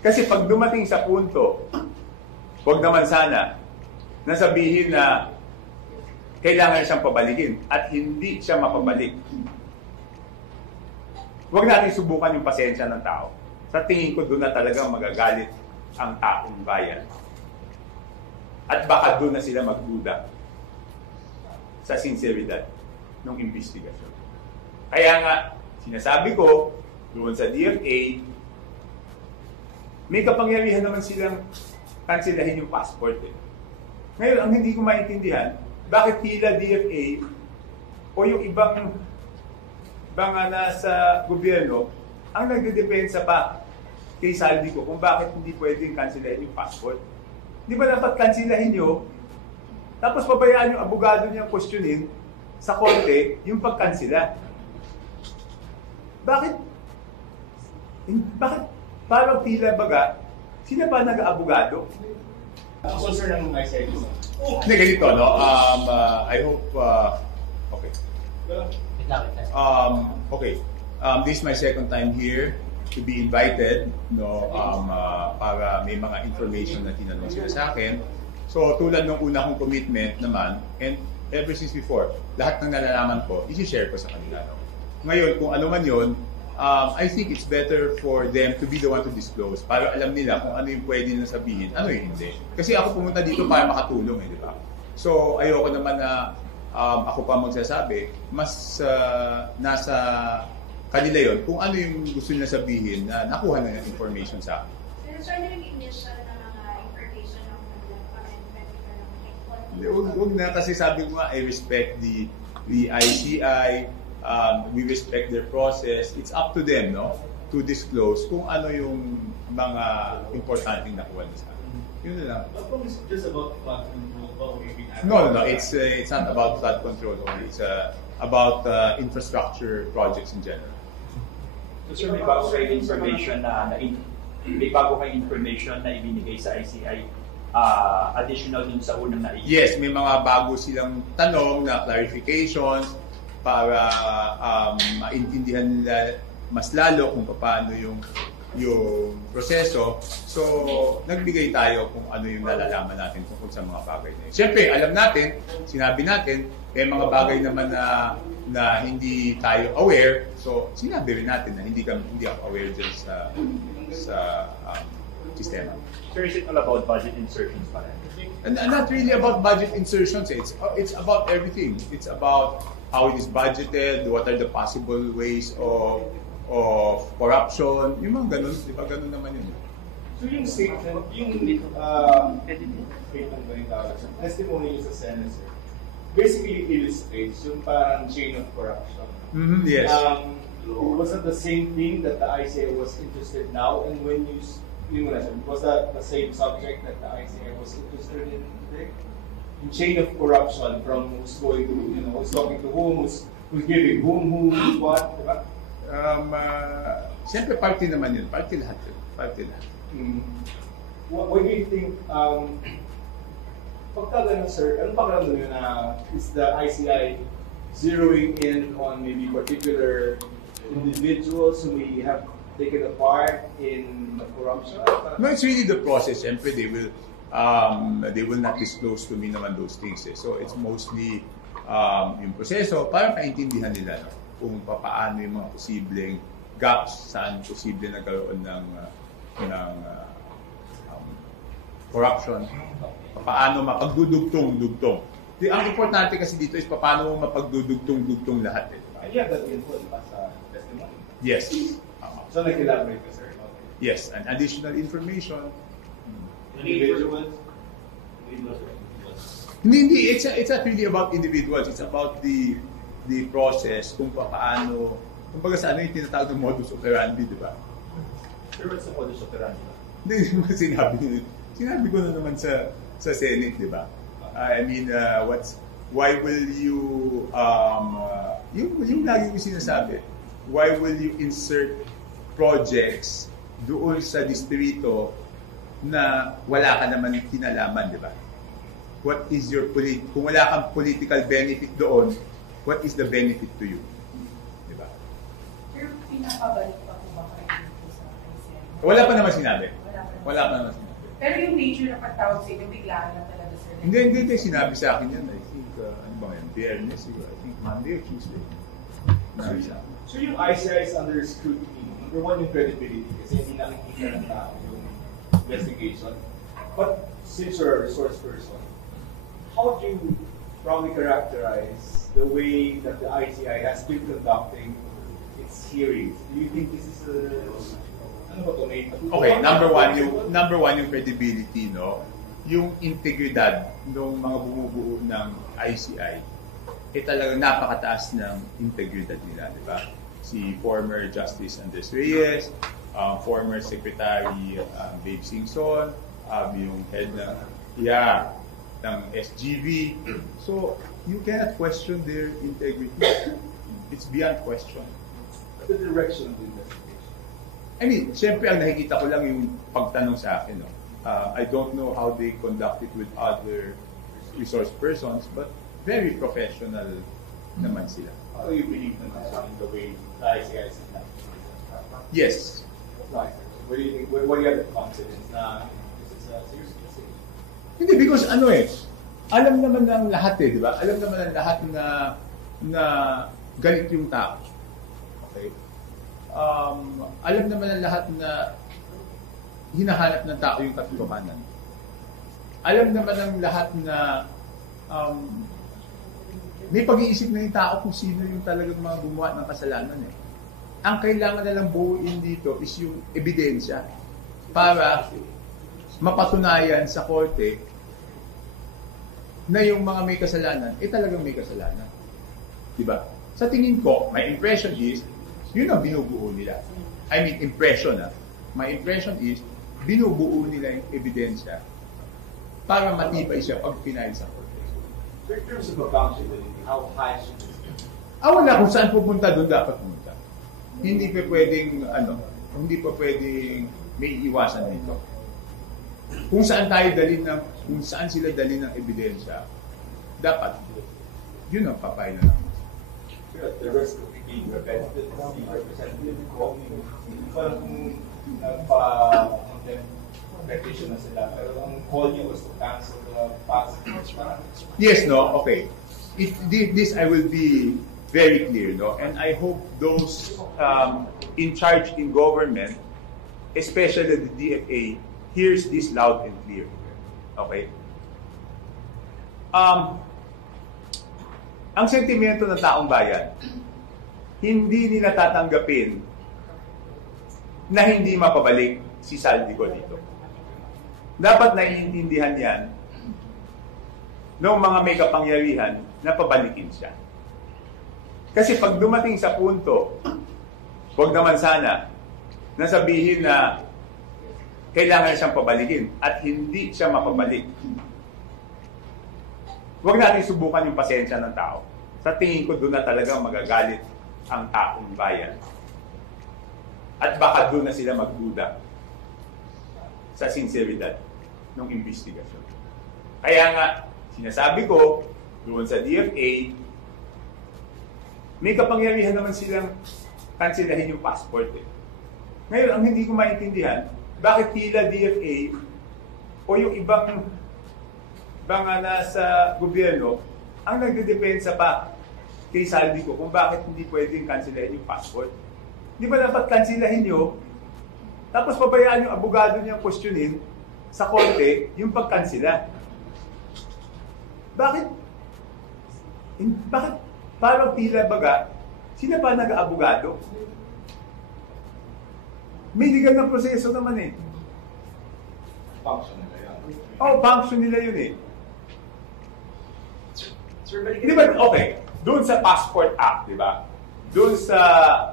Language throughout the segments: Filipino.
Kasi pag dumating sa punto, huwag naman sana nasabihin na kailangan siyang pabalikin at hindi siya mapabalik. Huwag natin subukan yung pasensya ng tao. Sa tingin ko, doon na talagang magagalit ang taong bayan. At baka doon na sila magduda sa sinseridad ng investigasyon. Kaya nga, sinasabi ko, doon sa DFA, may kapangyarihan naman silang kansilahin yung passport. Ngayon, ang hindi ko maintindihan, bakit tila DFA o yung ibang nasa gobyerno ang nagdedepensa pa kay Saldico kung bakit hindi pwedeng kansilahin yung passport. Di ba dapat kansilahin nyo, tapos pabayaan yung abogado niyang questionin sa korte yung pagkansila? Bakit? Parang tila baga, sila pa nag-abogado? Ako sir ng ICI. Hindi, ganito, no? I hope, okay. Okay. This is my second time here to be invited, no? Para may mga information na tinanong sila sa akin. So, tulad ng una kong commitment naman, and ever since before, lahat ng nalalaman ko, isi-share ko sa kanila. No? Ngayon, kung ano man yun, I think it's better for them to be the one to disclose para alam nila kung ano yung pwede na sabihin, ano yung hindi. Kasi ako pumunta dito para makatulong, di ba? So, ayoko naman na ako pa magsasabi, mas nasa kanila yun kung ano yung gusto nila sabihin na nakuha na yung information sa akin. So, initial na mga information ng Huwag na, kasi sabi ko nga, I respect the ICI, we respect their process. It's up to them, no, to disclose kung ano yung mga importanteng nakuha nila sa akin. Yun na lang. Is it just about flood control? No, it's not about flood control only. It's about infrastructure projects in general. So sir, may bago kayong information na ibinigay sa ICI additional din sa unang na Yes, may mga bago silang tanong na clarifications para maintindihan nila mas lalo kung paano yung proseso. So, nagbigay tayo kung ano yung nalalaman natin tungkol sa mga bagay na yun. Siyempre, alam natin, sinabi natin, may mga bagay naman na hindi tayo aware. So, sinabi rin natin na hindi ako aware dyan sa sistema. Sir, is it all about budget insertions pa rin? And not really about budget insertions. It's about everything. It's about how it is budgeted, what are the possible ways of corruption, yung mga ganun, di ba ganun naman yun? So yung statement, yung testimony sa Senate, sir, basically illustrates yung parang chain of corruption. Mm-hmm, yes. Was that the same thing that the ICI was interested now? And when was that the same subject that the ICI was interested in today? The chain of corruption from who's going to, who's talking to whom, who's giving whom, who's what, diba? Siyempre, party naman yun. Party lahat yun. Party lahat. What do you think, pagka ganun, sir, anong pakiramdam nyo na is the ICI zeroing in on maybe particular individuals who may have taken a part in the corruption? No, it's really the process. Siyempre, they will not disclose to me naman those things. So, it's mostly yung proseso para maintindihan nila kung paano yung mga posibleng gaps, saan posible nagkaroon ng corruption, paano mapagdudugtong-dugtong. Ang importante kasi dito is paano mo mapagdudugtong-dugtong lahat. Yeah, that info sa testimony. Yes. So, nag-elaborate ka, sir? Yes, and additional information. Individuals? Hindi. It's not really about individuals. It's about the process kung paano, kumbaga sa ano yung tinatawag ng modus operandi, di ba? Sir, what's the modus operandi? Hindi, sinabi ko na naman sa Senate, di ba? I mean, why will you, yung lagi ko sinasabi, why will you insert projects doon sa distrito na wala ka naman kinalaman, di ba? What is your kung wala kang political benefit doon, what is the benefit to you? Di ba? Pero pinapabalik pa po ba kayo dito sa ICI? Wala pa naman sinabi. Wala Wala ka naman sinabi. Pero yung nature na pagtawag sa inyo, biglaan na talaga, sir. Hindi, sinabi sa akin yan. I think, ano ba yan, Biyernes, siguro. I think Monday or Tuesday. Sinabi sa akin. So yung ICI is under scrutiny. Number one, yung credibility. Kasi hindi nakikita ng tao yung investigation. But since you're a resource person, how do you probably characterize the way that the ICI has been conducting its hearings? Do you think this is ano ba to, Okay, number one yung credibility, no? Yung integridad ng mga bumubuo ng ICI, talagang napakataas ng integridad nila, di ba? Si former Justice Andres Reyes, former Secretary Babe Singson, yung head ng SGV. So, you cannot question their integrity. It's beyond question. The direction of the investigation. I mean, siyempre ang nakikita ko lang yung pagtanong sa akin. No? I don't know how they conduct it with other resource persons, but very professional naman sila. How do you believe naman in the way the ICI is conducting? Yes. What do you think? What do you have the confidence na this is a serious case? Hindi, because alam naman ng lahat di ba? Alam naman ng lahat na galit yung tao. Okay? Alam naman ng lahat na hinahanap ng tao yung katotohanan. Alam naman ng lahat na may pag-iisip na yung tao kung sino yung talagang mga gumawa ng kasalanan. Ang kailangan na lang buuin dito is yung ebidensya para mapatunayan sa korte na yung mga may kasalanan, talagang may kasalanan. Diba? Sa tingin ko, my impression is, yun ang binubuo nila. I mean, impression. My impression is, binubuo nila yung ebidensya para matibay siya pag pinahil sa korte. So in terms of accountability, how high should this be? Wala, kung saan pupunta, doon dapat pumunta. Hindi pa pwedeng may iwasan dito. Kung saan sila dalhin ng ebidensya, dapat, yun ang papaila naman. The risk of being prevented to see representative calling, parang nagpa-petition na sila, pero ang call niyo was to cancel the past. Yes, no? Okay. This I will be very clear, no? And I hope those in charge in government, especially the DFA, hears this loud and clear. Okay? Ang sentimento ng taong bayan, hindi nila tatanggapin na hindi mapabalik si Saldico dito. Dapat naiintindihan yan ng mga may kapangyarihan na pabalikin siya. Kasi pag dumating sa punto, huwag naman sana na sabihin na kailangan siyang pabalikin at hindi siya mapabalik. Huwag natin subukan yung pasensya ng tao. Sa tingin ko, doon na talagang magagalit ang taong bayan. At baka doon na sila magduda sa sinseridad ng investigasyon. Kaya nga, sinasabi ko, doon sa DFA, may kapangyarihan naman silang kansilahin yung passport. Ngayon, ang hindi ko maintindihan, bakit tila DFA o yung ibang nasa gobyerno ang nagdedepensa pa kay Saldico kung bakit hindi pwedeng kansilahin yung passport. Di ba dapat kansilahin nyo, tapos pabayaan yung abogado niyang questionin sa korte yung pagkansila? Bakit parang tila baga, sila pa nag-abogado? May legal na proseso naman Function nila yan. Function nila yun Di ba, okay, doon sa Passport Act, di ba? Doon sa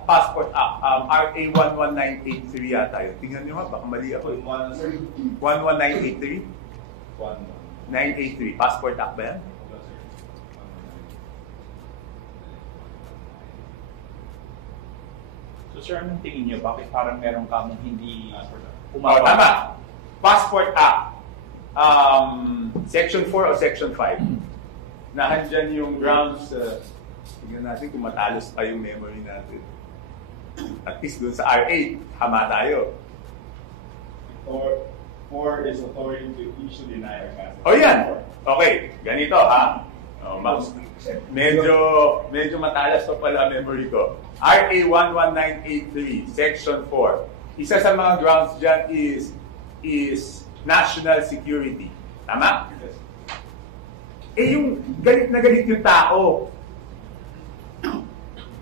Passport Act, RA 11983 yata yun. Tingnan nyo baka mali ako. 11983? 983. Passport Act ba yan? So sir, anong tingin niyo? Bakit parang meron kamong hindi Tama. Passport Act. Section 4 o Section 5. Nahandyan yung grounds, tingnan natin kung matalos pa yung memory natin. At least doon sa RA, hama tayo. Or for this authority to issue denial of O yan. Okay, ganito ha. Medyo matalas to pala memory ko. RA 11983, Section 4. Isa sa mga grounds dyan is national security. Tama? Eh yung galit na galit yung tao.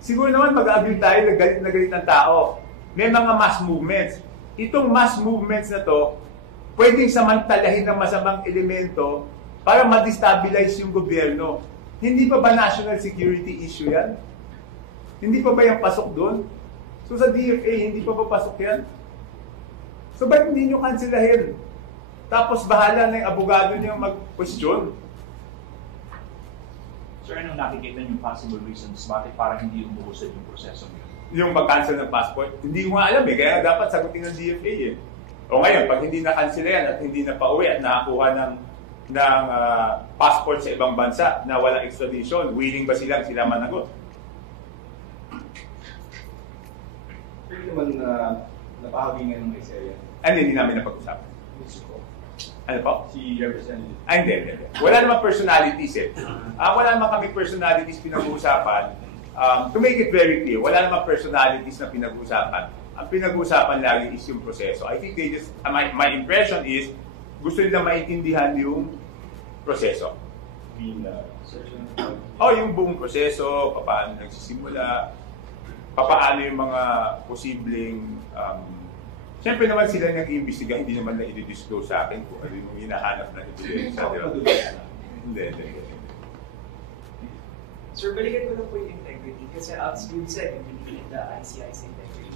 Siguro naman mag-agree tayo na galit ng tao. May mga mass movements. Itong mass movements na to, pwedeng samantalahin ng masamang elemento para ma-destabilize yung gobyerno. Hindi pa ba national security issue yan? Hindi pa ba yan pasok doon? So sa DFA, hindi pa ba pasok yan? So ba't hindi nyo kanselahin? Tapos bahala na yung abogado niyo mag-question. Sir, anong nakikita yung possible reasons bakit parang hindi umuusad yung proseso niyo? Yung mag-cancel ng passport, hindi ko nga alam eh. Kaya dapat sagutin ng DFA eh. O ngayon, pag hindi na-cancel yan at hindi na pauwi at nakakuha ng passport sa ibang bansa na walang extradition, willing ba sila managot? Pwede naman napahagingan ng ICI yan. Ano hindi namin napag-usapan? Ano po? Si Representative. Ay, hindi. Wala namang personalities eh. Wala naman kami personalities pinag-uusapan. To make it very clear, wala namang personalities na pinag-uusapan. Ang pinag-uusapan lagi is yung proseso. I think they just, my impression is, gusto nila maintindihan yung proseso. Yung buong proseso, paano nagsisimula, paano yung mga posibleng siyempre naman sila nag-iimbestiga, hindi naman na i-disclose sa akin kung ano yung hinahanap na ebidensya. Hindi. Sir, balikan ko lang po yung integrity kasi as you said, you believe in the ICI's integrity.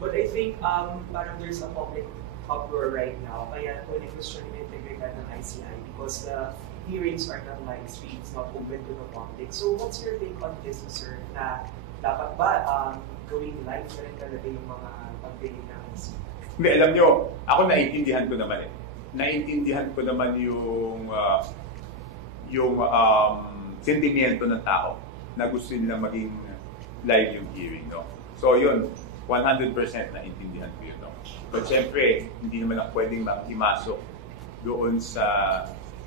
But I think parang there's a public uproar right now kaya po nag-question yung integridad ng ICI because the hearings are not live streamed, it's not open to the public. So what's your take on this, sir, na dapat ba gawing live na rin talaga yung mga pagdinig ng ICI? Hindi, alam nyo, ako naiintindihan ko naman eh. Naiintindihan ko naman yung sentimiento ng tao na gusto nila maging live yung hearing, no? So yun, 100% naiintindihan ko yun, no? But syempre, hindi naman ako pwedeng makimasok doon sa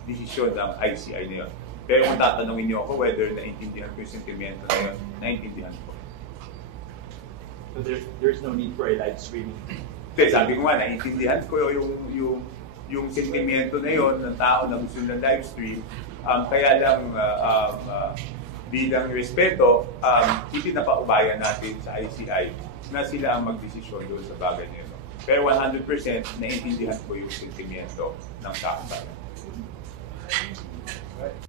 desisyon ng ICI na yun. Pero kung tatanungin niyo ako whether naiintindihan ko yung sentimiento na yun, naiintindihan ko. So there's no need for a live streaming. Kasi sabi ko nga, naiintindihan ko yung sentimiento na yon ng tao na gusto ng live stream. Kaya lang, bilang respeto, ipinapaubayan natin sa ICI na sila ang magdesisyon doon sa bagay na yun. Pero 100% naiintindihan ko yung sentimiento ng taong bayan.